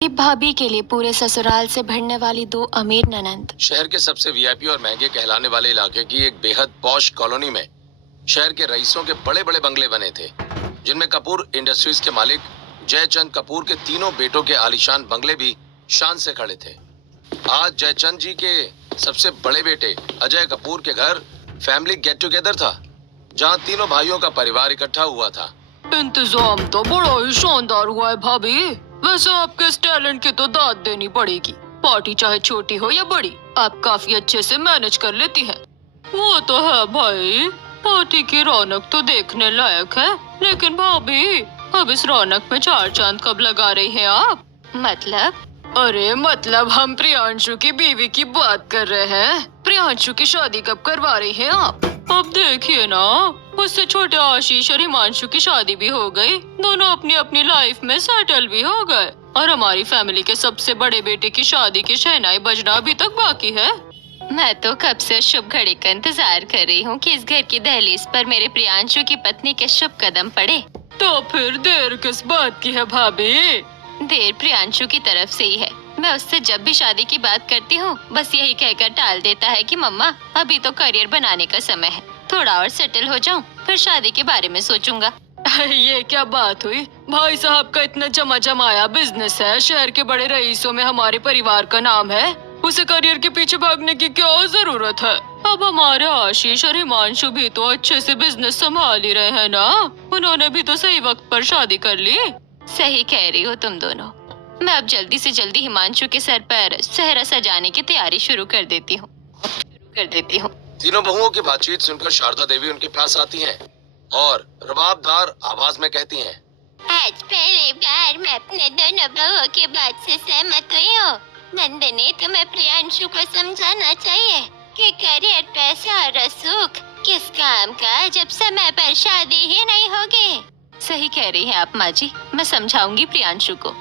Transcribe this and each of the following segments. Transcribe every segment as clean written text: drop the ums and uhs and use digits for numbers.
भाभी के लिए पूरे ससुराल से भिड़ने वाली दो अमीर ननंद। शहर के सबसे वीआईपी और महंगे कहलाने वाले इलाके की एक बेहद पॉश कॉलोनी में शहर के रईसों के बड़े बड़े बंगले बने थे, जिनमें कपूर इंडस्ट्रीज के मालिक जयचंद कपूर के तीनों बेटों के आलीशान बंगले भी शान से खड़े थे। आज जयचंद जी के सबसे बड़े बेटे अजय कपूर के घर फैमिली गेट टुगेदर था, जहां तीनों भाइयों का परिवार इकट्ठा हुआ था। इंतजाम तो बड़ा ही शानदार हुआ है भाभी। वैसे आपके इस टैलेंट की तो दाद देनी पड़ेगी। पार्टी चाहे छोटी हो या बड़ी, आप काफी अच्छे से मैनेज कर लेती हैं। वो तो है भाई, पार्टी की रौनक तो देखने लायक है, लेकिन भाभी अब इस रौनक में चार चांद कब लगा रही हैं आप? मतलब? अरे मतलब हम प्रियांशु की बीवी की बात कर रहे हैं। प्रियांशु की शादी कब करवा रही हैं आप? अब देखिए ना, उससे छोटे आशीष और हिमांशु की शादी भी हो गई, दोनों अपनी अपनी लाइफ में सेटल भी हो गए, और हमारी फैमिली के सबसे बड़े बेटे की शादी की शहनाई बजना अभी तक बाकी है। मैं तो कब से शुभ घड़ी का इंतजार कर रही हूँ कि इस घर की दहलीज पर मेरे प्रियांशु की पत्नी के शुभ कदम पड़े। तो फिर देर किस बात की है भाभी? देर प्रियांशु की तरफ से ही है। मैं उससे जब भी शादी की बात करती हूँ, बस यही कहकर टाल देता है कि मम्मा अभी तो करियर बनाने का समय है, थोड़ा और सेटल हो जाऊँ, फिर शादी के बारे में सोचूंगा। ये क्या बात हुई? भाई साहब का इतना जमाया बिजनेस है, शहर के बड़े रईसों में हमारे परिवार का नाम है, उसे करियर के पीछे भागने की क्या जरूरत है? अब हमारे आशीष और हिमांशु भी तो अच्छे से बिजनेस संभाल ही रहे हैं ना, उन्होंने भी तो सही वक्त पर शादी कर ली। सही कह रही हो तुम दोनों। मैं अब जल्दी से जल्दी हिमांशु के सर पर सेहरा सजाने की तैयारी शुरू कर देती हूँ। तीनों बहुओं की बातचीत सुनकर शारदा देवी उनके पास आती हैं और रबाबदार आवाज में कहती हैं, आज पहली बार मैं अपने दोनों बहुओं की बात से सहमत हुई हूँ। नंदिनी, तुम्हें प्रियांशु को समझाना चाहिए कि करियर, पैसा और सुख किस काम का जब समय पर शादी ही नहीं होगी। सही कह रही हैं आप माँ जी, मैं समझाऊंगी प्रियांशु को।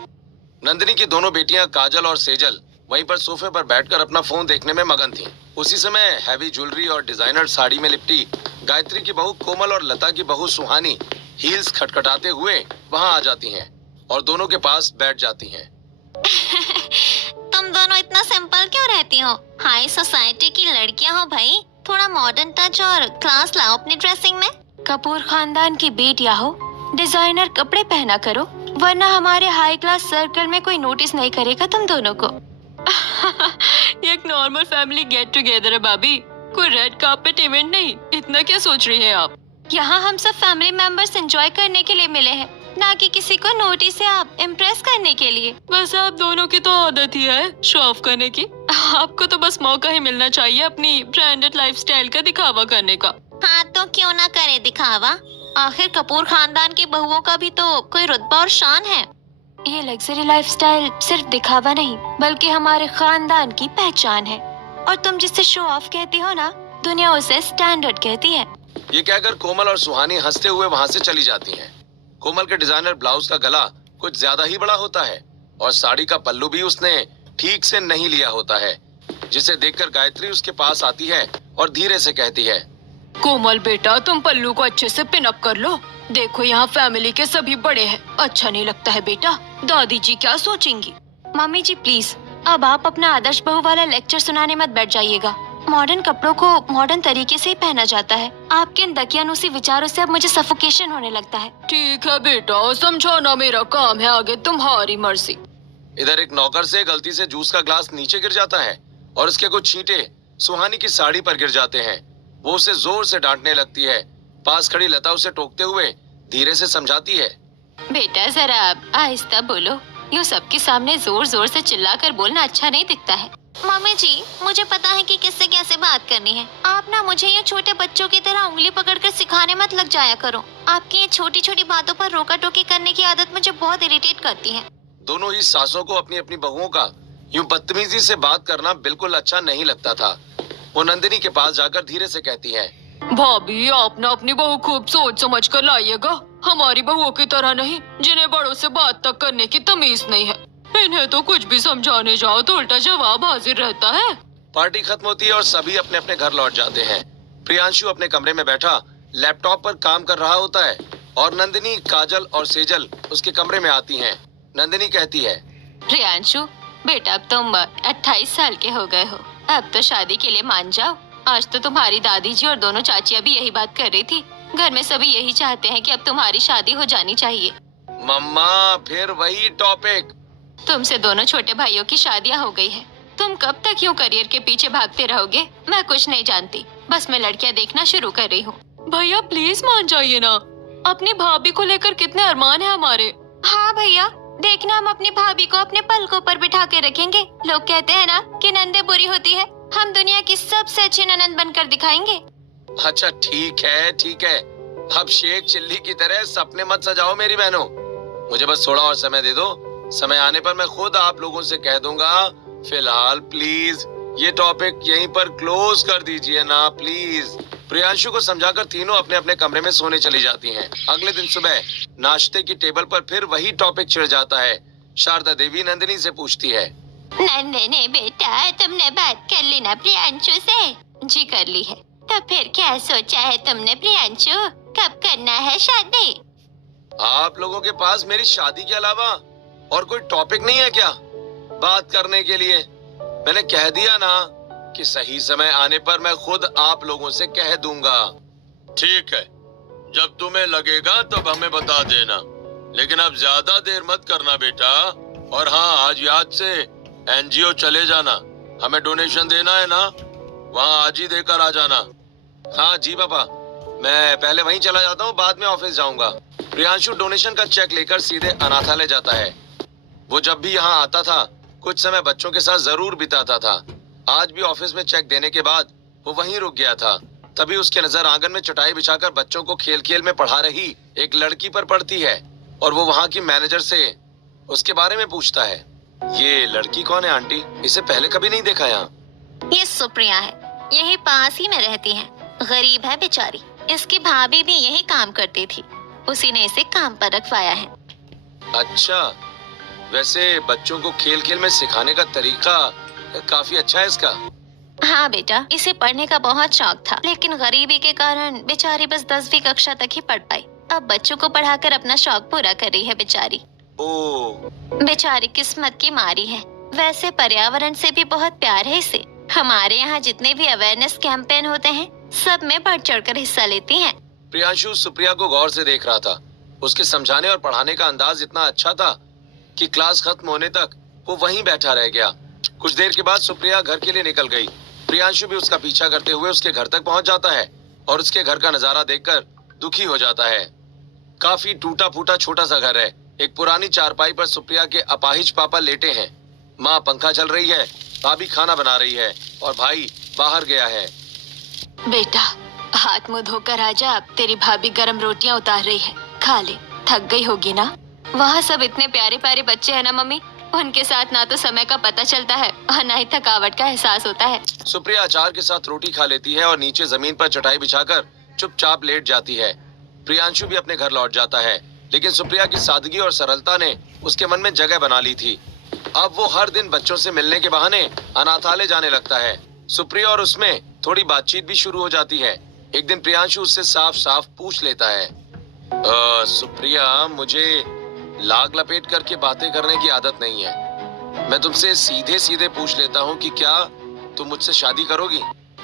नंदिनी की दोनों बेटियां काजल और सेजल वहीं पर सोफे पर बैठकर अपना फोन देखने में मगन थीं। उसी समय हैवी ज्वेलरी और डिजाइनर साड़ी में लिपटी गायत्री की बहू कोमल और लता की बहू सुहानी हील्स खटखटाते हुए वहां आ जाती हैं और दोनों के पास बैठ जाती हैं। तुम दोनों इतना सिंपल क्यों रहती हो? हाई सोसाइटी की लड़कियां हो भाई, थोड़ा मॉडर्न टच और क्लास लाओ अपनी ड्रेसिंग में। कपूर खानदान की बेटियां हो, डिजाइनर कपड़े पहना करो, वरना हमारे हाई क्लास सर्कल में कोई नोटिस नहीं करेगा तुम दोनों को। ये एक नॉर्मल फैमिली गेट टुगेदर है भाभी, कोई रेड कार्पेट इवेंट नहीं। इतना क्या सोच रही हैं आप? यहाँ हम सब फैमिली मेंबर्स एंजॉय करने के लिए मिले हैं, ना कि किसी को नोटिस या इम्प्रेस करने के लिए। बस आप दोनों की तो आदत ही है शो ऑफ करने की। आपको तो बस मौका ही मिलना चाहिए अपनी ब्रांडेड लाइफस्टाइल का दिखावा करने का। हाँ तो क्यों ना करे दिखावा, आखिर कपूर खानदान की बहुओं का भी तो कोई रुतबा और शान है। ये लग्जरी लाइफस्टाइल सिर्फ दिखावा नहीं, बल्कि हमारे खानदान की पहचान है। और तुम जिसे शो ऑफ कहती हो ना, दुनिया उसे स्टैंडर्ड कहती है। ये कहकर कोमल और सुहानी हंसते हुए वहां से चली जाती हैं। कोमल के डिजाइनर ब्लाउज का गला कुछ ज्यादा ही बड़ा होता है और साड़ी का पल्लू भी उसने ठीक से नहीं लिया होता है, जिसे देखकर गायत्री उसके पास आती है और धीरे से कहती है, कोमल बेटा, तुम पल्लू को अच्छे से पिन अप कर लो। देखो यहाँ फैमिली के सभी बड़े हैं, अच्छा नहीं लगता है बेटा, दादी जी क्या सोचेंगी? मम्मी जी प्लीज, अब आप अपना आदर्श बहू वाला लेक्चर सुनाने मत बैठ जाइएगा। मॉडर्न कपड़ों को मॉडर्न तरीके से ही पहना जाता है। आपके इन दकियानूसी विचारों से अब मुझे सफोकेशन होने लगता है। ठीक है बेटा, समझाना मेरा काम है, आगे तुम्हारी मर्जी। इधर एक नौकर से गलती से जूस का ग्लास नीचे गिर जाता है और उसके कुछ छींटे सुहानी की साड़ी पर गिर जाते हैं। वो उसे जोर से डांटने लगती है। पास खड़ी लता उसे टोकते हुए धीरे से समझाती है, बेटा जरा आप आहिस्ता बोलो, यूँ सबके सामने जोर जोर से चिल्लाकर बोलना अच्छा नहीं दिखता है। मम्मी जी, मुझे पता है कि किससे कैसे बात करनी है। आप ना मुझे ये छोटे बच्चों की तरह उंगली पकड़कर सिखाने मत लग जाया करो। आपकी ये छोटी छोटी बातों पर रोका टोकी करने की आदत मुझे बहुत इरिटेट करती है। दोनों ही सासों को अपनी अपनी बहुओं का यूं बदतमीजी से बात करना बिल्कुल अच्छा नहीं लगता था। वो नंदिनी के पास जाकर धीरे से कहती है, भाभी आप ना अपनी बहू खूब सोच समझ कर लाइएगा, हमारी बहुओं की तरह नहीं जिन्हें बड़ों से बात तक करने की तमीज नहीं है। इन्हें तो कुछ भी समझाने जाओ तो उल्टा जवाब हाजिर रहता है। पार्टी खत्म होती है और सभी अपने अपने घर लौट जाते हैं। प्रियांशु अपने कमरे में बैठा लैपटॉप पर काम कर रहा होता है और नंदिनी, काजल और सेजल उसके कमरे में आती हैं। नंदिनी कहती है, प्रियांशु, बेटा अब तुम 28 साल के हो गए हो। अब तो शादी के लिए मान जाओ। आज तो तुम्हारी दादी जी और दोनों चाचियां भी यही बात कर रही थी। घर में सभी यही चाहते हैं कि अब तुम्हारी शादी हो जानी चाहिए। मम्मा फिर वही टॉपिक। तुमसे दोनों छोटे भाइयों की शादियां हो गई है। तुम कब तक यूं करियर के पीछे भागते रहोगे? मैं कुछ नहीं जानती, बस मैं लड़कियां देखना शुरू कर रही हूँ। भैया प्लीज मान जाइए ना, अपनी भाभी को लेकर कितने अरमान है हमारे। हाँ भैया, देखना हम अपनी भाभी को अपने पलकों पर बिठा के रखेंगे। लोग कहते हैं ना कि नंदे बुरी होती है, हम दुनिया की सबसे अच्छी ननंद बनकर दिखाएंगे। अच्छा ठीक है ठीक है, अब शेख चिल्ली की तरह सपने मत सजाओ मेरी बहनों। मुझे बस थोड़ा और समय दे दो, समय आने पर मैं खुद आप लोगों से कह दूंगा। फिलहाल प्लीज ये टॉपिक यहीं पर क्लोज कर दीजिए ना प्लीज। प्रियांशु को समझाकर तीनों अपने अपने कमरे में सोने चली जाती हैं। अगले दिन सुबह नाश्ते की टेबल पर फिर वही टॉपिक छिड़ जाता है। शारदा देवी नंदिनी से पूछती है, नंदिनी बेटा, तुमने बात कर ली ना प्रियांशु से? जी कर ली है। तो फिर क्या सोचा है तुमने प्रियांशु? कब करना है शादी? आप लोगों के पास मेरी शादी के अलावा और कोई टॉपिक नहीं है क्या बात करने के लिए? मैंने कह दिया ना कि सही समय आने पर मैं खुद आप लोगों से कह दूंगा। ठीक है, जब तुम्हें लगेगा तब हमें बता देना, लेकिन अब ज्यादा देर मत करना बेटा। और हाँ, आज याद से एनजीओ चले जाना, हमें डोनेशन देना है ना, वहाँ आज ही देकर आ जाना। हाँ जी पापा, मैं पहले वहीं चला जाता हूँ, बाद में ऑफिस जाऊंगा। प्रियांशु डोनेशन का चेक लेकर सीधे अनाथालय जाता है। वो जब भी यहाँ आता था कुछ समय बच्चों के साथ जरूर बिताता था। आज भी ऑफिस में चेक देने के बाद वो वहीं रुक गया था। तभी उसकी नजर आंगन में चटाई बिछाकर बच्चों को खेल खेल में पढ़ा रही एक लड़की पर पड़ती है और वो वहाँ की मैनेजर से उसके बारे में पूछता है। ये लड़की कौन है आंटी? इसे पहले कभी नहीं देखा यहाँ। ये सुप्रिया है, यही पास ही में रहती है। गरीब है बेचारी, इसकी भाभी भी यही काम करती थी, उसी ने इसे काम पर रखवाया है। अच्छा, वैसे बच्चों को खेल खेल में सिखाने का तरीका काफी अच्छा है इसका। हाँ बेटा, इसे पढ़ने का बहुत शौक था, लेकिन गरीबी के कारण बेचारी बस 10वीं कक्षा तक ही पढ़ पाई। अब बच्चों को पढ़ाकर अपना शौक पूरा कर रही है बेचारी। ओह, बेचारी किस्मत की मारी है। वैसे पर्यावरण से भी बहुत प्यार है इसे। हमारे यहाँ जितने भी अवेयरनेस कैंपेन होते हैं सब में बढ़ चढ़कर हिस्सा लेती है। प्रियांशु सुप्रिया को गौर से देख रहा था। उसके समझाने और पढ़ाने का अंदाज इतना अच्छा था कि क्लास खत्म होने तक वो वहीं बैठा रह गया। कुछ देर के बाद सुप्रिया घर के लिए निकल गई। प्रियांशु भी उसका पीछा करते हुए उसके घर तक पहुंच जाता है और उसके घर का नजारा देखकर दुखी हो जाता है। काफी टूटा फूटा छोटा सा घर है। एक पुरानी चारपाई पर सुप्रिया के अपाहिज पापा लेटे हैं। माँ पंखा चल रही है, भाभी खाना बना रही है और भाई बाहर गया है। बेटा, हाथ मुंह धोकर आजा, तेरी भाभी गरम रोटियां उतार रही है, खा ले। थक गई होगी ना? वहाँ सब इतने प्यारे प्यारे बच्चे हैं ना मम्मी, उनके साथ ना तो समय का पता चलता है और ना ही थकावट का एहसास होता है। सुप्रिया अचार के साथ रोटी खा लेती है और नीचे जमीन पर चटाई बिछाकर चुपचाप लेट जाती है। प्रियांशु भी अपने घर लौट जाता है, लेकिन सुप्रिया की सादगी और सरलता ने उसके मन में जगह बना ली थी। अब वो हर दिन बच्चों से मिलने के बहाने अनाथालय जाने लगता है। सुप्रिया और उसमें थोड़ी बातचीत भी शुरू हो जाती है। एक दिन प्रियांशु उससे साफ साफ पूछ लेता है, सुप्रिया, मुझे लाग लपेट करके बातें करने की आदत नहीं है। मैं तुमसे सीधे सीधे पूछ लेता हूँ कि क्या तुम मुझसे शादी करोगी?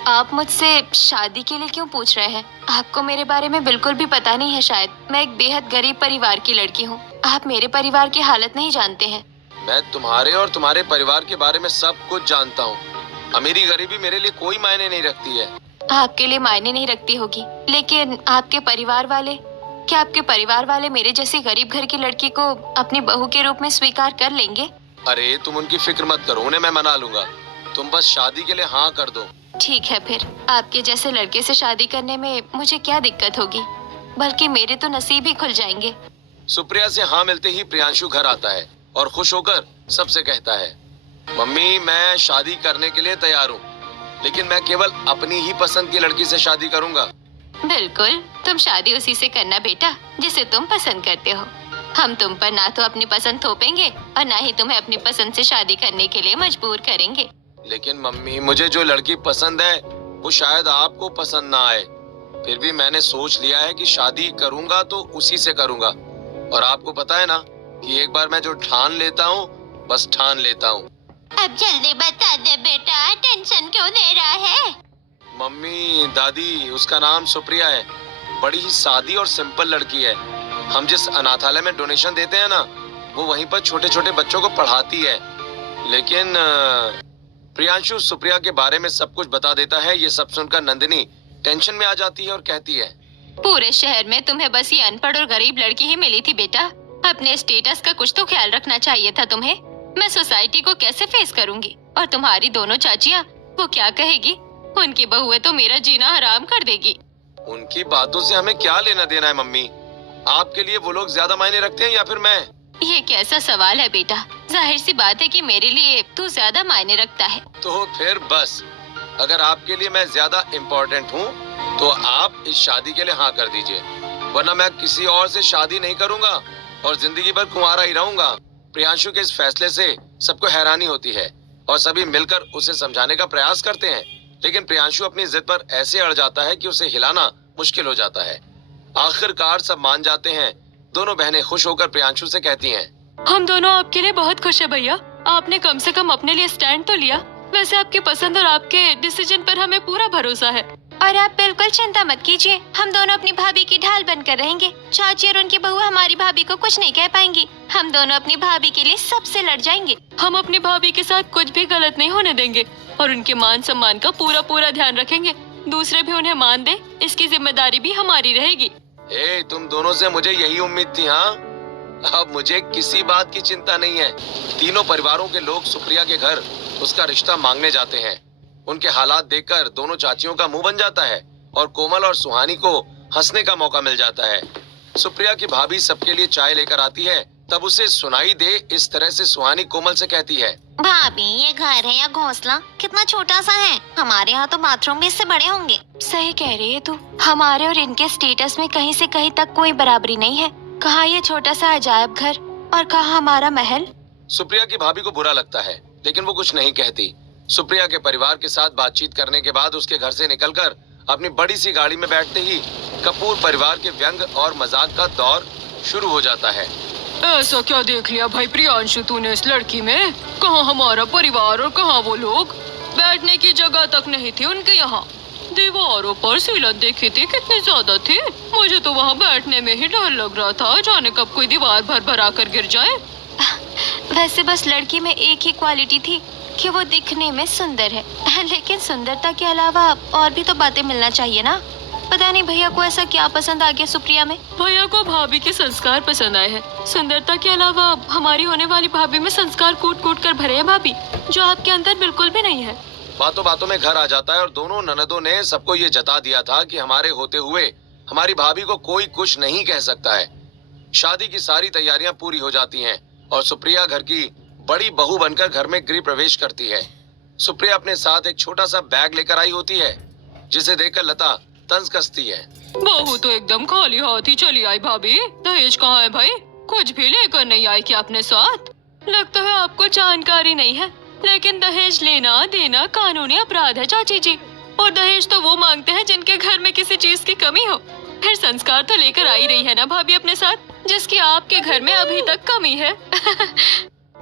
आप मुझसे शादी के लिए क्यों पूछ रहे हैं? आपको मेरे बारे में बिल्कुल भी पता नहीं है शायद। मैं एक बेहद गरीब परिवार की लड़की हूँ। आप मेरे परिवार की हालत नहीं जानते हैं। मैं तुम्हारे और तुम्हारे परिवार के बारे में सब कुछ जानता हूँ। अमीरी गरीबी मेरे लिए कोई मायने नहीं रखती है। आपके लिए मायने नहीं रखती होगी, लेकिन आपके परिवार वाले, क्या आपके परिवार वाले मेरे जैसी गरीब घर की लड़की को अपनी बहू के रूप में स्वीकार कर लेंगे? अरे तुम उनकी फिक्र मत करो, उन्हें मैं मना लूंगा। तुम बस शादी के लिए हाँ कर दो। ठीक है, फिर आपके जैसे लड़के से शादी करने में मुझे क्या दिक्कत होगी, बल्कि मेरे तो नसीब ही खुल जाएंगे। सुप्रिया से हाँ मिलते ही प्रियांशु घर आता है और खुश होकर सबसे कहता है, मम्मी, मैं शादी करने के लिए तैयार हूँ, लेकिन मैं केवल अपनी ही पसंद की लड़की से शादी करूंगा। बिल्कुल, तुम शादी उसी से करना बेटा जिसे तुम पसंद करते हो। हम तुम पर ना तो अपनी पसंद थोपेंगे और ना ही तुम्हें अपनी पसंद से शादी करने के लिए मजबूर करेंगे। लेकिन मम्मी, मुझे जो लड़की पसंद है वो शायद आपको पसंद ना आए। फिर भी मैंने सोच लिया है कि शादी करूंगा तो उसी से करूंगा। और आपको पता है ना कि एक बार मैं जो ठान लेता हूँ बस ठान लेता हूँ। अब जल्दी बता दे बेटा, टेंशन क्यों दे रहा है? मम्मी, दादी, उसका नाम सुप्रिया है। बड़ी ही सादी और सिंपल लड़की है। हम जिस अनाथालय में डोनेशन देते हैं ना, वो वहीं पर छोटे छोटे बच्चों को पढ़ाती है। लेकिन प्रियांशु सुप्रिया के बारे में सब कुछ बता देता है। ये सब सुनकर नंदिनी टेंशन में आ जाती है और कहती है, पूरे शहर में तुम्हें बस ये अनपढ़ और गरीब लड़की ही मिली थी बेटा। अपने स्टेटस का कुछ तो ख्याल रखना चाहिए था तुम्हें। मैं सोसाइटी को कैसे फेस करूंगी? और तुम्हारी दोनों चाचियाँ, वो क्या कहेगी? उनकी बहुएं तो मेरा जीना हराम कर देगी। उनकी बातों से हमें क्या लेना देना है मम्मी? आपके लिए वो लोग ज्यादा मायने रखते हैं या फिर मैं? ये कैसा सवाल है बेटा? जाहिर सी बात है कि मेरे लिए तू ज्यादा मायने रखता है। तो फिर बस, अगर आपके लिए मैं ज्यादा इम्पोर्टेंट हूँ तो आप इस शादी के लिए हाँ कर दीजिए, वरना मैं किसी और से शादी नहीं करूँगा और जिंदगी भर कुंवारा ही रहूंगा। प्रियांशु के इस फैसले से सबको हैरानी होती है और सभी मिलकर उसे समझाने का प्रयास करते हैं, लेकिन प्रियांशु अपनी जिद पर ऐसे अड़ जाता है कि उसे हिलाना मुश्किल हो जाता है। आखिरकार सब मान जाते हैं। दोनों बहनें खुश होकर प्रियांशु से कहती हैं, हम दोनों आपके लिए बहुत खुश है भैया। आपने कम से कम अपने लिए स्टैंड तो लिया। वैसे आपकी पसंद और आपके डिसीजन पर हमें पूरा भरोसा है। और आप बिल्कुल चिंता मत कीजिए, हम दोनों अपनी भाभी की ढाल बनकर रहेंगे। चाची और उनकी बहू हमारी भाभी को कुछ नहीं कह पाएंगी। हम दोनों अपनी भाभी के लिए सबसे लड़ जाएंगे। हम अपनी भाभी के साथ कुछ भी गलत नहीं होने देंगे और उनके मान सम्मान का पूरा पूरा ध्यान रखेंगे। दूसरे भी उन्हें मान दे, इसकी जिम्मेदारी भी हमारी रहेगी। तुम दोनों से मुझे यही उम्मीद थी। हाँ, अब मुझे किसी बात की चिंता नहीं है। तीनों परिवारों के लोग सुप्रिया के घर उसका रिश्ता मांगने जाते हैं। उनके हालात देखकर दोनों चाचियों का मुंह बन जाता है और कोमल और सुहानी को हंसने का मौका मिल जाता है। सुप्रिया की भाभी सबके लिए चाय लेकर आती है, तब उसे सुनाई दे इस तरह से सुहानी कोमल से कहती है, भाभी, ये घर है या घोंसला कितना छोटा सा है। हमारे यहाँ तो बाथरूम भी इससे बड़े होंगे। सही कह रही है तू। हमारे और इनके स्टेटस में कहीं से कहीं तक कोई बराबरी नहीं है। कहाँ ये छोटा सा अजायब घर और कहाँ हमारा महल। सुप्रिया की भाभी को बुरा लगता है, लेकिन वो कुछ नहीं कहती। सुप्रिया के परिवार के साथ बातचीत करने के बाद उसके घर से निकलकर अपनी बड़ी सी गाड़ी में बैठते ही कपूर परिवार के व्यंग और मजाक का दौर शुरू हो जाता है। ऐसा क्या देख लिया भाई प्रियांशु तूने इस लड़की में? कहाँ हमारा परिवार और कहाँ वो लोग? बैठने की जगह तक नहीं थी उनके यहाँ। दीवारों पर सीलन देखी थी कितनी ज्यादा थी। मुझे तो वहाँ बैठने में ही डर लग रहा था, जाने कब कोई दीवार भर भरा कर गिर जाए। वैसे बस लड़की में एक ही क्वालिटी थी कि वो दिखने में सुंदर है, लेकिन सुंदरता के अलावा और भी तो बातें मिलना चाहिए ना। पता नहीं भैया को ऐसा क्या पसंद आ गया सुप्रिया में। भैया को भाभी के संस्कार पसंद आए हैं। सुंदरता के अलावा हमारी होने वाली भाभी में संस्कार कूट कूट कर भरे हैं भाभी, जो आपके अंदर बिल्कुल भी नहीं है। बातों बातों में घर आ जाता है और दोनों ननदों ने सबको ये जता दिया था कि हमारे होते हुए हमारी भाभी को कोई कुछ नहीं कह सकता है। शादी की सारी तैयारियां पूरी हो जाती हैं और सुप्रिया घर की बड़ी बहू बनकर घर में गृह प्रवेश करती है। सुप्रिया अपने साथ एक छोटा सा बैग लेकर आई होती है, जिसे देखकर लता तंज कसती है। बहू तो एकदम खाली हाथ ही चली आई भाभी। दहेज कहाँ है भाई? कुछ भी लेकर नहीं आई क्या अपने साथ? लगता है आपको जानकारी नहीं है, लेकिन दहेज लेना देना कानूनी अपराध है चाची जी। और दहेज तो वो मांगते हैं जिनके घर में किसी चीज की कमी हो। फिर संस्कार तो लेकर आई रही है ना भाभी अपने साथ, जिसकी आपके घर में अभी तक कमी है।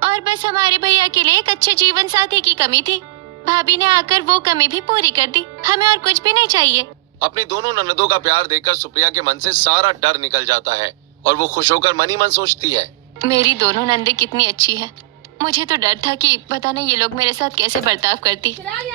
और बस हमारे भैया के लिए एक अच्छे जीवन साथी की कमी थी। भाभी ने आकर वो कमी भी पूरी कर दी। हमें और कुछ भी नहीं चाहिए। अपनी दोनों ननदों का प्यार देखकर सुप्रिया के मन से सारा डर निकल जाता है और वो खुश होकर मन ही मन सोचती है, मेरी दोनों नंदे कितनी अच्छी हैं। मुझे तो डर था कि पता नहीं ये लोग मेरे साथ कैसे बर्ताव करती।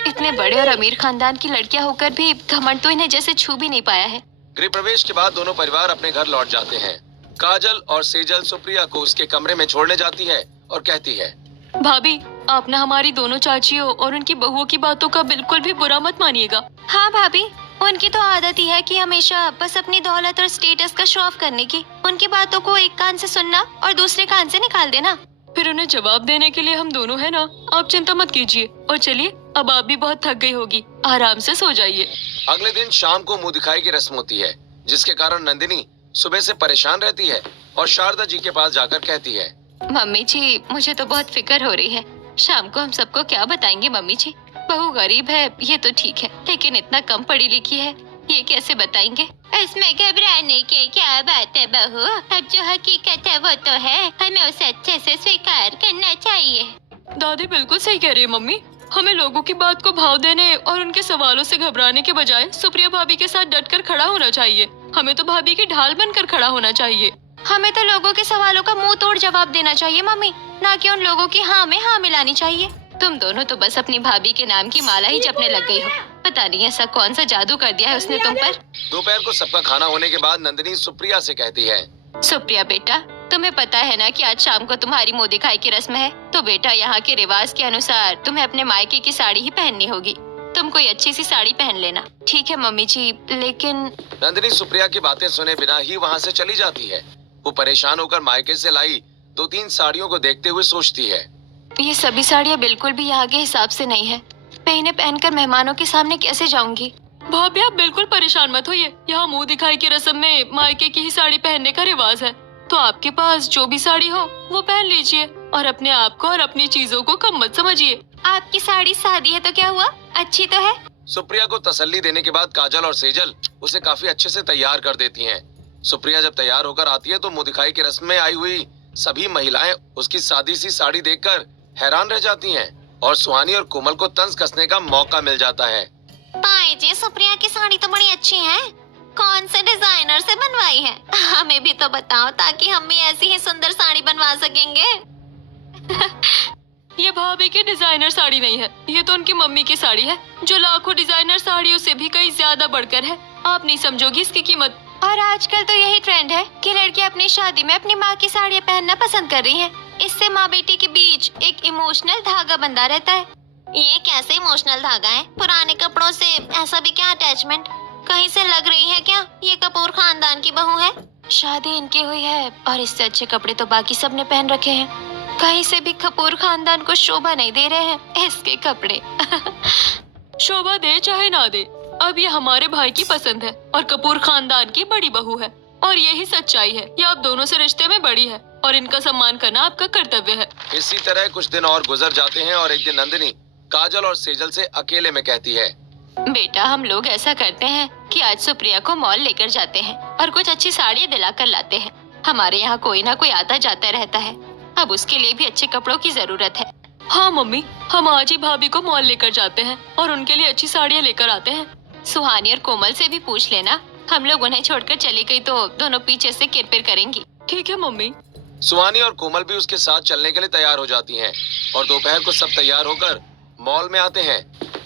इतने बड़े और अमीर खानदान की लड़कियां होकर भी घमंड तो इन्हें जैसे छू भी नहीं पाया है। गृह प्रवेश के बाद दोनों परिवार अपने घर लौट जाते हैं। काजल और सेजल सुप्रिया को उसके कमरे में छोड़ने जाती है और कहती है, भाभी आप ना हमारी दोनों चाचियों और उनकी बहुओं की बातों का बिल्कुल भी बुरा मत मानिएगा। हाँ भाभी, उनकी तो आदत ही है कि हमेशा बस अपनी दौलत और स्टेटस का शो ऑफ करने की। उनकी बातों को एक कान से सुनना और दूसरे कान से निकाल देना। फिर उन्हें जवाब देने के लिए हम दोनों है ना। आप चिंता मत कीजिए और चलिए, अब आप भी बहुत थक गई होगी, आराम से सो जाइए। अगले दिन शाम को मुंह दिखाई की रस्म होती है, जिसके कारण नंदिनी सुबह से परेशान रहती है और शारदा जी के पास जाकर कहती है, मम्मी जी मुझे तो बहुत फिक्र हो रही है। शाम को हम सबको क्या बताएंगे मम्मी जी? बहू गरीब है ये तो ठीक है, लेकिन इतना कम पढ़ी लिखी है, ये कैसे बताएंगे? इसमें घबराने की क्या बात है बहू, अब जो हकीकत है वो तो है, हमें उसे अच्छे से स्वीकार करना चाहिए। दादी बिल्कुल सही कह रही है मम्मी। हमें लोगों की बात को भाव देने और उनके सवालों से घबराने के बजाय सुप्रिया भाभी के साथ डटकर खड़ा होना चाहिए। हमें तो भाभी की ढाल बनकर खड़ा होना चाहिए। हमें तो लोगों के सवालों का मुंह तोड़ जवाब देना चाहिए मम्मी, ना कि उन लोगों की हाँ में हाँ मिलानी चाहिए। तुम दोनों तो बस अपनी भाभी के नाम की माला ही जपने लग गई हो। पता नहीं ऐसा कौन सा जादू कर दिया है उसने तुम पर। दोपहर को सबका खाना होने के बाद नंदिनी सुप्रिया से कहती है, सुप्रिया बेटा, तुम्हें पता है ना कि आज शाम को तुम्हारी मुंह दिखाई की रस्म है, तो बेटा यहाँ के रिवाज के अनुसार तुम्हें अपने मायके की साड़ी ही पहननी होगी। तुम कोई अच्छी सी साड़ी पहन लेना। ठीक है मम्मी जी, लेकिन नंदिनी सुप्रिया की बातें सुने बिना ही वहाँ से चली जाती है। वो परेशान होकर मायके से लाई 2-3 साड़ियों को देखते हुए सोचती है, ये सभी साड़ियाँ बिल्कुल भी यहाँ के हिसाब से नहीं है। मैं इन्हें पहनकर मेहमानों के सामने कैसे जाऊंगी? भाभी आप बिल्कुल परेशान मत होइए। यहाँ मुंह दिखाई की रस्म में मायके की ही साड़ी पहनने का रिवाज है, तो आपके पास जो भी साड़ी हो वो पहन लीजिए और अपने आप को और अपनी चीजों को कम मत समझिए। आपकी साड़ी सादी है तो क्या हुआ, अच्छी तो है। सुप्रिया को तसल्ली देने के बाद काजल और सेजल उसे काफी अच्छे से तैयार कर देती हैं। सुप्रिया जब तैयार होकर आती है तो मुंह दिखाई की रस्म में आई हुई सभी महिलाएं उसकी सादी सी साड़ी देखकर हैरान रह जाती हैं और सुहानी और कोमल को तंज कसने का मौका मिल जाता है। ताई जी, सुप्रिया की साड़ी तो बड़ी अच्छी है, कौन से डिजाइनर से बनवाई है? हमें भी तो बताओ ताकि हम भी ऐसी ही सुंदर साड़ी बनवा सकेंगे। ये भाभी की डिजाइनर साड़ी नहीं है, ये तो उनकी मम्मी की साड़ी है, जो लाखों डिजाइनर साड़ियों से भी कहीं ज्यादा बढ़कर है। आप नहीं समझोगी इसकी कीमत। और आजकल तो यही ट्रेंड है कि लड़कियां अपनी शादी में अपनी माँ की साड़ियाँ पहनना पसंद कर रही हैं। इससे माँ बेटी के बीच एक इमोशनल धागा बंधा रहता है। ये कैसे इमोशनल धागा है? पुराने कपड़ों से ऐसा भी क्या अटैचमेंट? कहीं से लग रही है क्या ये कपूर खानदान की बहू है? शादी इनकी हुई है और इससे अच्छे कपड़े तो बाकी सब ने पहन रखे हैं। कहीं से भी कपूर खानदान को शोभा नहीं दे रहे हैं इसके कपड़े। शोभा दे चाहे ना दे, अब ये हमारे भाई की पसंद है और कपूर खानदान की बड़ी बहू है और यही सच्चाई है। ये आप दोनों से रिश्ते में बड़ी है और इनका सम्मान करना आपका कर्तव्य है। इसी तरह कुछ दिन और गुजर जाते हैं और एक दिन नंदिनी काजल और सेजल से अकेले में कहती है, बेटा हम लोग ऐसा करते हैं कि आज सुप्रिया को मॉल लेकर जाते हैं और कुछ अच्छी साड़ियाँ दिलाकर लाते हैं। हमारे यहाँ कोई ना कोई आता जाता रहता है, अब उसके लिए भी अच्छे कपड़ों की जरूरत है। हाँ मम्मी, हम आज ही भाभी को मॉल लेकर जाते हैं और उनके लिए अच्छी साड़ियाँ लेकर आते हैं। सुहानी और कोमल से भी पूछ लेना, हम लोग उन्हें छोड़कर चली गई तो दोनों पीछे से किरपिर करेंगी। ठीक है मम्मी। सुहानी और कोमल भी उसके साथ चलने के लिए तैयार हो जाती हैं और दोपहर को सब तैयार होकर मॉल में आते हैं।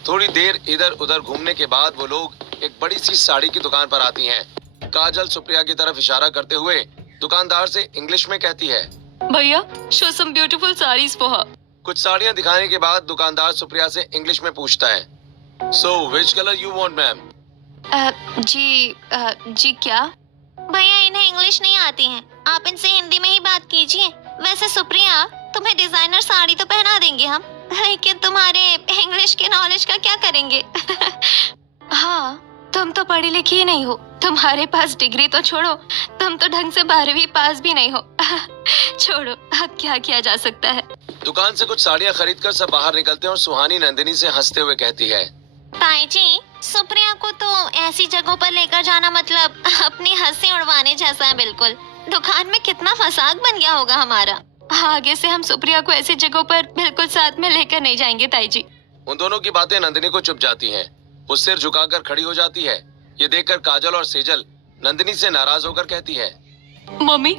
थोड़ी देर इधर उधर घूमने के बाद वो लोग एक बड़ी सी साड़ी की दुकान पर आती हैं। काजल सुप्रिया की तरफ इशारा करते हुए दुकानदार से इंग्लिश में कहती है, भैया show some beautiful saris for her. कुछ साड़ियाँ दिखाने के बाद दुकानदार सुप्रिया से इंग्लिश में पूछता है, so which colour you want ma'am? जी क्या? भैया इन्हें इंग्लिश नहीं आती है, आप इनसे हिंदी में ही बात कीजिए। वैसे सुप्रिया, तुम्हें डिजाइनर साड़ी तो पहना देंगे हम, लेकिन तुम्हारे इंग्लिश के नॉलेज का क्या करेंगे? हाँ, तुम तो पढ़ी लिखी ही नहीं हो, तुम्हारे पास डिग्री तो छोड़ो, तुम तो ढंग से 12वीं पास भी नहीं हो। छोड़ो, अब क्या किया जा सकता है। दुकान से कुछ साड़ियाँ खरीदकर सब बाहर निकलते हैं और सुहानी नंदिनी से हंसते हुए कहती है, ताई जी, सुप्रिया को तो ऐसी जगहों पर लेकर जाना मतलब अपनी हंसी उड़वाने जैसा है बिल्कुल। दुकान में कितना मजाक बन गया होगा हमारा। आगे से हम सुप्रिया को ऐसी जगहों पर बिल्कुल साथ में लेकर नहीं जाएंगे ताई जी। उन दोनों की बातें नंदिनी को चुप जाती हैं। वो सिर झुकाकर खड़ी हो जाती है। ये देखकर काजल और सेजल नंदिनी से नाराज होकर कहती है, मम्मी,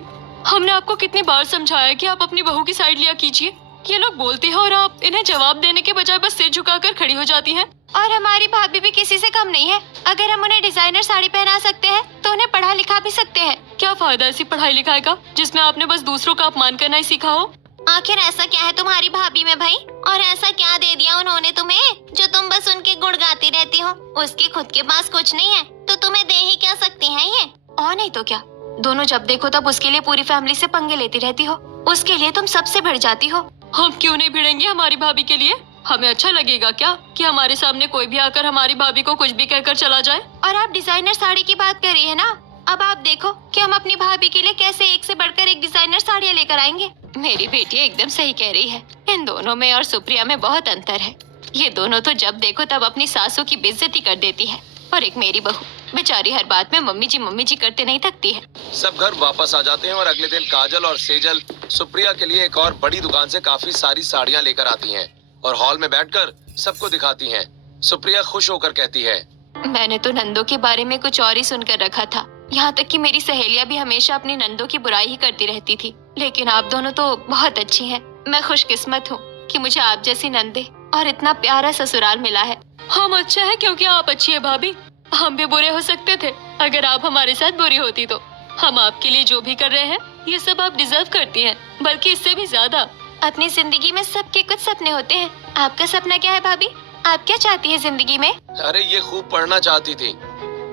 हमने आपको कितनी बार समझाया कि आप अपनी बहू की साइड लिया कीजिए। ये लोग बोलते हैं और आप इन्हें जवाब देने के बजाय बस सिर झुकाकर खड़ी हो जाती हैं। और हमारी भाभी भी किसी से कम नहीं है। अगर हम उन्हें डिजाइनर साड़ी पहना सकते हैं तो उन्हें पढ़ा लिखा भी सकते हैं। क्या फायदा ऐसी पढ़ाई लिखाई का जिसमें आपने बस दूसरों का अपमान करना ही सीखा हो? आखिर ऐसा क्या है तुम्हारी भाभी में भाई, और ऐसा क्या दे दिया उन्होंने तुम्हें जो तुम बस उनके गुण गाती रहती हो? उसके खुद के पास कुछ नहीं है तो तुम्हें दे ही क्या सकती है ये? और नहीं तो क्या, दोनों जब देखो तब उसके लिए पूरी फैमिली से पंगे लेती रहती हो। उसके लिए तुम सबसे भिड़ जाती हो। हम क्यों नहीं भिड़ेंगे हमारी भाभी के लिए? हमें अच्छा लगेगा क्या कि हमारे सामने कोई भी आकर हमारी भाभी को कुछ भी कहकर चला जाए? और आप डिजाइनर साड़ी की बात कर रही है ना, अब आप देखो कि हम अपनी भाभी के लिए कैसे एक से बढ़कर एक डिजाइनर साड़ियाँ लेकर आएंगे। मेरी बेटी एकदम सही कह रही है, इन दोनों में और सुप्रिया में बहुत अंतर है। ये दोनों तो जब देखो तब अपनी सासों की बेइज्जती कर देती है और एक मेरी बहू बेचारी हर बात में मम्मी जी करते नहीं थकती है। सब घर वापस आ जाते हैं और अगले दिन काजल और सेजल सुप्रिया के लिए एक और बड़ी दुकान से काफी सारी साड़ियाँ लेकर आती हैं और हॉल में बैठकर सबको दिखाती हैं। सुप्रिया खुश होकर कहती है, मैंने तो नंदों के बारे में कुछ और ही सुनकर रखा था। यहाँ तक कि मेरी सहेलियाँ भी हमेशा अपनी नंदों की बुराई ही करती रहती थी, लेकिन आप दोनों तो बहुत अच्छी हैं। मैं खुशकिस्मत हूँ कि मुझे आप जैसी नंदे और इतना प्यारा ससुराल मिला है। हम अच्छा है क्योंकि आप अच्छी है भाभी। हम भी बुरे हो सकते थे अगर आप हमारे साथ बुरी होती तो। हम आपके लिए जो भी कर रहे हैं ये सब आप डिजर्व करती हैं, बल्कि इससे भी ज्यादा। अपनी जिंदगी में सबके कुछ सपने होते हैं। आपका सपना क्या है भाभी? आप क्या चाहती है जिंदगी में? अरे ये खूब पढ़ना चाहती थी,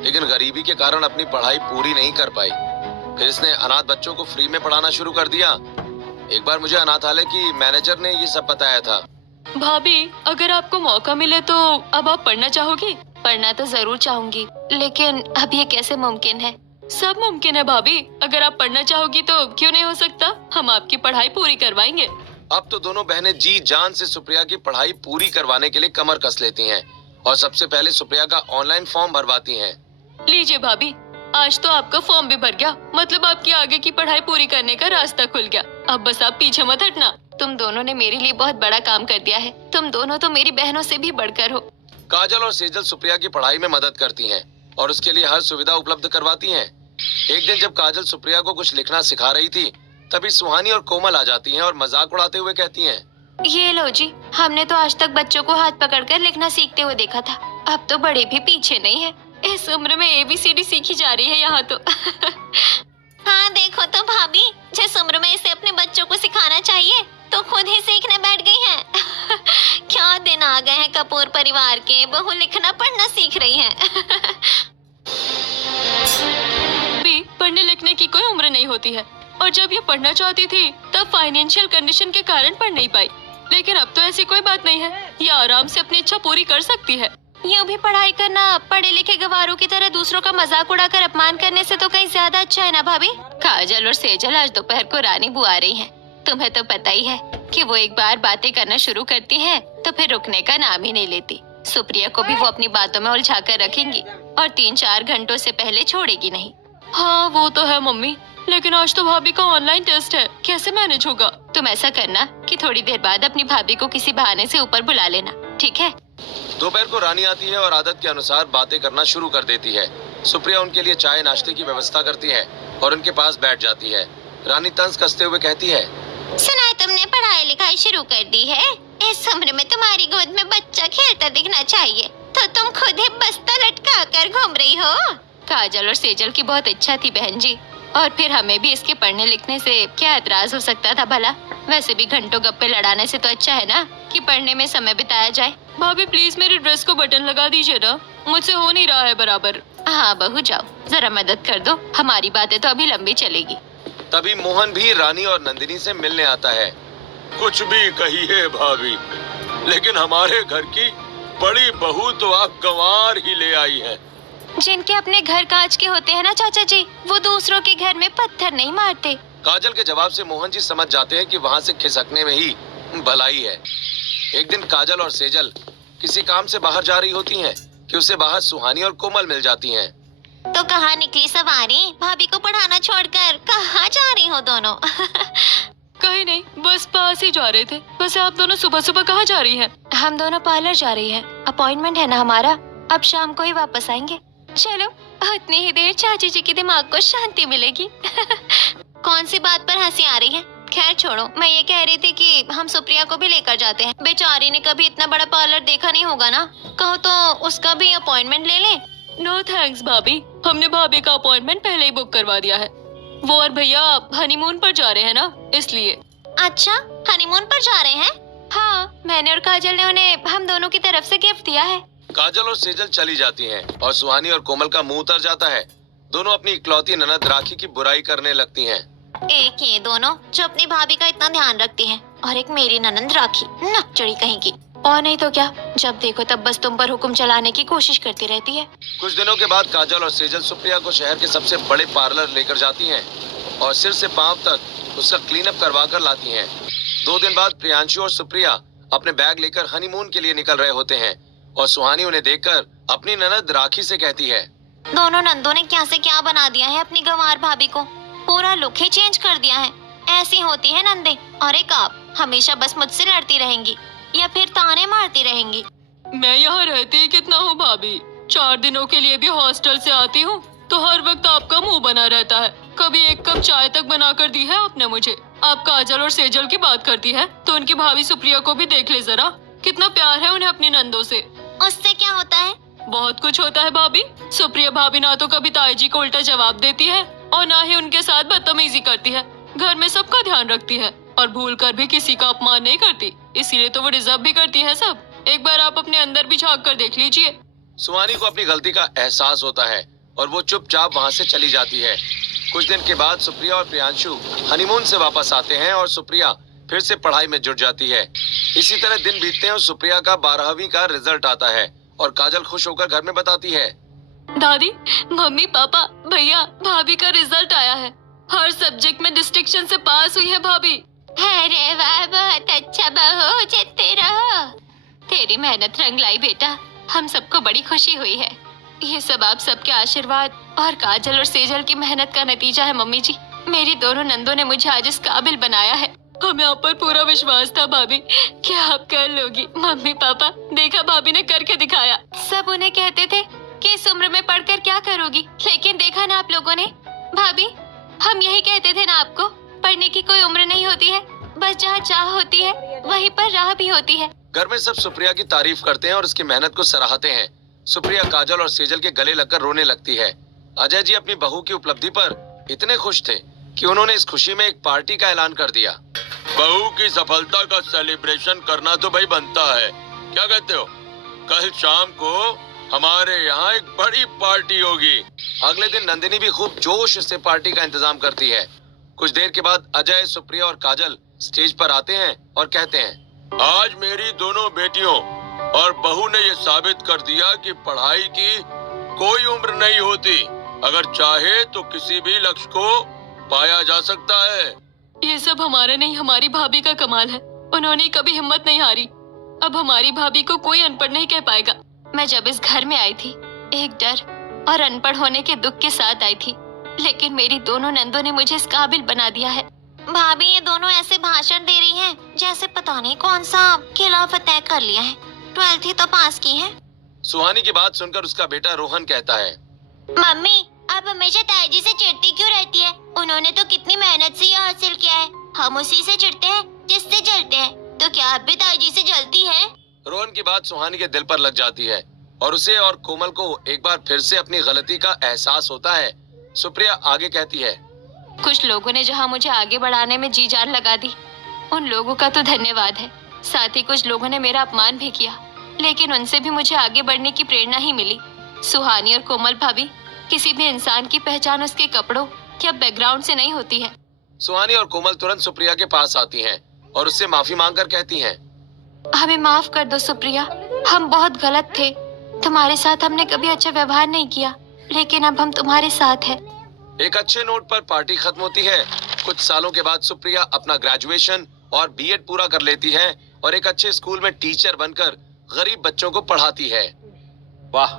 लेकिन गरीबी के कारण अपनी पढ़ाई पूरी नहीं कर पाई। फिर इसने अनाथ बच्चों को फ्री में पढ़ाना शुरू कर दिया। एक बार मुझे अनाथालय की मैनेजर ने ये सब बताया था। भाभी अगर आपको मौका मिले तो अब आप पढ़ना चाहोगी? पढ़ना तो जरूर चाहूंगी, लेकिन अब ये कैसे मुमकिन है? सब मुमकिन है भाभी। अगर आप पढ़ना चाहोगी तो क्यों नहीं हो सकता? हम आपकी पढ़ाई पूरी करवाएंगे। अब तो दोनों बहनें जी जान से सुप्रिया की पढ़ाई पूरी करवाने के लिए कमर कस लेती हैं और सबसे पहले सुप्रिया का ऑनलाइन फॉर्म भरवाती हैं। लीजिए भाभी, आज तो आपका फॉर्म भी भर गया। मतलब आपकी आगे की पढ़ाई पूरी करने का रास्ता खुल गया। अब बस आप पीछे मत हटना। तुम दोनों ने मेरे लिए बहुत बड़ा काम कर दिया है। तुम दोनों तो मेरी बहनों से भी बढ़कर हो। काजल और सेजल सुप्रिया की पढ़ाई में मदद करती हैं और उसके लिए हर सुविधा उपलब्ध करवाती हैं। एक दिन जब काजल सुप्रिया को कुछ लिखना सिखा रही थी, तभी सुहानी और कोमल आ जाती हैं और मजाक उड़ाते हुए कहती हैं, ये लो जी, हमने तो आज तक बच्चों को हाथ पकड़कर लिखना सीखते हुए देखा था। अब तो बड़े भी पीछे नहीं है। इस उम्र में ABCD सीखी जा रही है यहाँ तो। हाँ देखो तो भाभी, जिस उम्र में इसे अपने बच्चों को सिखाना चाहिए तो खुद ही सीखने बैठ गई हैं। क्या दिन आ गए हैं कपूर परिवार के, बहू लिखना पढ़ना सीख रही हैं। भी पढ़ने लिखने की कोई उम्र नहीं होती है, और जब ये पढ़ना चाहती थी तब फाइनेंशियल कंडीशन के कारण पढ़ नहीं पाई। लेकिन अब तो ऐसी कोई बात नहीं है, ये आराम से अपनी इच्छा पूरी कर सकती है। यूँ भी पढ़ाई करना पढ़े लिखे गवारों की तरह दूसरों का मजाक उड़ाकर अपमान करने से तो कहीं ज्यादा अच्छा है ना भाभी? काजल और सेजल आज दोपहर को रानी बुआ रही हैं। तुम्हें तो पता ही है कि वो एक बार बातें करना शुरू करती हैं तो फिर रुकने का नाम ही नहीं लेती। सुप्रिया को भी वो अपनी बातों में उलझा कर रखेंगी और 3-4 घंटों से पहले छोड़ेगी नहीं। हाँ वो तो है मम्मी, लेकिन आज तो भाभी का ऑनलाइन टेस्ट है, कैसे मैनेज होगा? तुम ऐसा करना कि थोड़ी देर बाद अपनी भाभी को किसी बहाने से ऊपर बुला लेना, ठीक है? दोपहर को रानी आती है और आदत के अनुसार बातें करना शुरू कर देती है। सुप्रिया उनके लिए चाय नाश्ते की व्यवस्था करती है और उनके पास बैठ जाती है। रानी तंज कसते हुए कहती है, सुना है तुमने पढ़ाई लिखाई शुरू कर दी है? इस उम्र में तुम्हारी गोद में बच्चा खेलता दिखना चाहिए, तो तुम खुद ही बस्ता लटका कर घूम रही हो। काजल और सेजल की बहुत इच्छा थी बहन जी, और फिर हमें भी इसके पढ़ने लिखने से क्या एतराज हो सकता था भला? वैसे भी घंटों गप्पे लड़ाने से तो अच्छा है ना कि पढ़ने में समय बिताया जाए। भाभी प्लीज मेरी ड्रेस को बटन लगा दीजिए ना, मुझसे हो नहीं रहा है बराबर। हाँ बहू जाओ, जरा मदद कर दो, हमारी बातें तो अभी लंबी चलेगी। तभी मोहन भी रानी और नंदिनी से मिलने आता है। कुछ भी कहिए भाभी, लेकिन हमारे घर की बड़ी बहू तो आप गंवार ही ले आई हैं। जिनके अपने घर कांच के होते हैं ना चाचा जी, वो दूसरों के घर में पत्थर नहीं मारते। काजल के जवाब से मोहन जी समझ जाते हैं कि वहाँ से खिसकने में ही भलाई है। एक दिन काजल और सेजल किसी काम से बाहर जा रही होती हैं कि उसे बाहर सुहानी और कोमल मिल जाती हैं। तो कहाँ निकली सवारी? भाभी को पढ़ाना छोड़कर कहाँ जा रही हो दोनों? कहीं नहीं, बस पास ही जा रहे थे। वैसे आप दोनों सुबह सुबह कहाँ जा रही हैं? हम दोनों पार्लर जा रही हैं, अपॉइंटमेंट है ना हमारा। अब शाम को ही वापस आएंगे। चलो, उतनी ही देर चाची जी के दिमाग को शांति मिलेगी। कौन सी बात पर हंसी आ रही है? खैर छोड़ो, मैं ये कह रही थी कि हम सुप्रिया को भी लेकर जाते हैं। बेचारी ने कभी इतना बड़ा पार्लर देखा नहीं होगा ना, कहो तो उसका भी अपॉइंटमेंट ले लें। नो थैंक्स भाभी, हमने भाभी का अपॉइंटमेंट पहले ही बुक करवा दिया है। वो और भैया हनीमून पर जा रहे हैं ना, इसलिए। अच्छा, हनीमून पर जा रहे हैं? हाँ, मैंने और काजल ने उन्हें हम दोनों की तरफ से गिफ्ट दिया है। काजल और सेजल चली जाती हैं और सुहानी और कोमल का मुंह उतर जाता है। दोनों अपनी इकलौती ननद राखी की बुराई करने लगती हैं। एक ये दोनों जो अपनी भाभी का इतना ध्यान रखती हैं, और एक मेरी ननद राखी, नकचड़ी कहीं की। और नहीं तो क्या, जब देखो तब बस तुम पर हुक्म चलाने की कोशिश करती रहती है। कुछ दिनों के बाद काजल और सेजल सुप्रिया को शहर के सबसे बड़े पार्लर लेकर जाती हैं और सिर से पांव तक उसका क्लीनअप करवा कर लाती हैं। 2 दिन बाद प्रियांशु और सुप्रिया अपने बैग लेकर हनीमून के लिए निकल रहे होते हैं और सुहानी उन्हें देखकर अपनी ननद राखी से कहती है, दोनों नंदों ने क्या से क्या बना दिया है अपनी गंवार भाभी को। पूरा लुक ही चेंज कर दिया है। ऐसी होती है नंदे। और एक आप हमेशा बस मुझसे लड़ती रहेंगी या फिर ताने मारती रहेंगी। मैं यहाँ रहती ही कितना हूँ भाभी। 4 दिनों के लिए भी हॉस्टल से आती हूँ तो हर वक्त आपका मुंह बना रहता है। कभी 1 कप चाय तक बना कर दी है आपने मुझे। आप काजल और सेजल की बात करती है तो उनकी भाभी सुप्रिया को भी देख ले जरा, कितना प्यार है उन्हें अपनी नंदों से। उससे क्या होता है? बहुत कुछ होता है भाभी। सुप्रिया भाभी ना तो कभी ताई जी को उल्टा जवाब देती है और ना ही उनके साथ बदतमीजी करती है। घर में सबका ध्यान रखती है और भूल कर भी किसी का अपमान नहीं करती। इसीलिए तो वो डिजर्व भी करती है सब। एक बार आप अपने अंदर भी झांक कर देख लीजिए। सुहानी को अपनी गलती का एहसास होता है और वो चुपचाप वहाँ से चली जाती है। कुछ दिन के बाद सुप्रिया और प्रियांशु हनीमून से वापस आते हैं और सुप्रिया फिर से पढ़ाई में जुट जाती है। इसी तरह दिन बीतते हैं और सुप्रिया का 12वीं का रिजल्ट आता है और काजल खुश होकर घर में बताती है, दादी, मम्मी, पापा, भैया, भाभी का रिजल्ट आया है। हर सब्जेक्ट में डिस्टिंक्शन से पास हुई है भाभी। अरे वाह, बहुत अच्छा बहू, जीतते रहो। तेरी मेहनत रंग लाई बेटा, हम सबको बड़ी खुशी हुई है। ये सब आप सबके आशीर्वाद और काजल और सेजल की मेहनत का नतीजा है मम्मी जी। मेरी दोनों नंदों ने मुझे आज इस काबिल बनाया है। हमें आप पर पूरा विश्वास था भाभी कि आप कर लोगी। मम्मी पापा, देखा भाभी ने करके दिखाया। सब उन्हें कहते थे कि इस उम्र में पढ़कर क्या करोगी, लेकिन देखा ना आप लोगों ने। भाभी, हम यही कहते थे ना आपको, पढ़ने की कोई उम्र नहीं होती है, बस जहाँ चाह होती है वहीं पर राह भी होती है। घर में सब सुप्रिया की तारीफ करते हैं और उसकी मेहनत को सराहते हैं। सुप्रिया काजल और सेजल के गले लगकर रोने लगती है। अजय जी अपनी बहू की उपलब्धि पर इतने खुश थे कि उन्होंने इस खुशी में एक पार्टी का ऐलान कर दिया। बहू की सफलता का सेलिब्रेशन करना तो भाई बनता है, क्या कहते हो? कल शाम को हमारे यहाँ एक बड़ी पार्टी होगी। अगले दिन नंदिनी भी खूब जोश से पार्टी का इंतजाम करती है। कुछ देर के बाद अजय, सुप्रिया और काजल स्टेज पर आते हैं और कहते हैं, आज मेरी दोनों बेटियों और बहू ने ये साबित कर दिया कि पढ़ाई की कोई उम्र नहीं होती। अगर चाहे तो किसी भी लक्ष्य को पाया जा सकता है। ये सब हमारा नहीं, हमारी भाभी का कमाल है। उन्होंने कभी हिम्मत नहीं हारी। अब हमारी भाभी को कोई अनपढ़ नहीं कह पाएगा। मैं जब इस घर में आई थी, एक डर और अनपढ़ होने के दुख के साथ आई थी, लेकिन मेरी दोनों नंदों ने मुझे इस काबिल बना दिया है। भाभी, ये दोनों ऐसे भाषण दे रही हैं जैसे पता नहीं कौन सा किला फतेह कर लिया है। 12th ही तो पास की है। सुहानी की बात सुनकर उसका बेटा रोहन कहता है, मम्मी, आप हमेशा ताई जी से चिढ़ती क्यों रहती है? उन्होंने तो कितनी मेहनत से ये हासिल किया है। हम उसी से चिढ़ते हैं जिससे जलते हैं। तो क्या आप भी ताई जी से जलती हैं? रोहन की बात सुहानी के दिल पर लग जाती है और उसे और कोमल को एक बार फिर से अपनी गलती का एहसास होता है। सुप्रिया आगे कहती है, कुछ लोगों ने जहाँ मुझे आगे बढ़ाने में जी जान लगा दी, उन लोगों का तो धन्यवाद है। साथ ही कुछ लोगों ने मेरा अपमान भी किया, लेकिन उनसे भी मुझे आगे बढ़ने की प्रेरणा ही मिली। सुहानी और कोमल भाभी, किसी भी इंसान की पहचान उसके कपड़ों या बैकग्राउंड से नहीं होती है। सुहानी और कोमल तुरंत सुप्रिया के पास आती हैं और उससे माफी मांगकर कहती हैं, हमें माफ कर दो सुप्रिया, हम बहुत गलत थे। तुम्हारे साथ हमने कभी अच्छा व्यवहार नहीं किया, लेकिन अब हम तुम्हारे साथ हैं। एक अच्छे नोट पर पार्टी खत्म होती है। कुछ सालों के बाद सुप्रिया अपना ग्रेजुएशन और बीएड पूरा कर लेती है और एक अच्छे स्कूल में टीचर बनकर गरीब बच्चों को पढ़ाती है। वाह,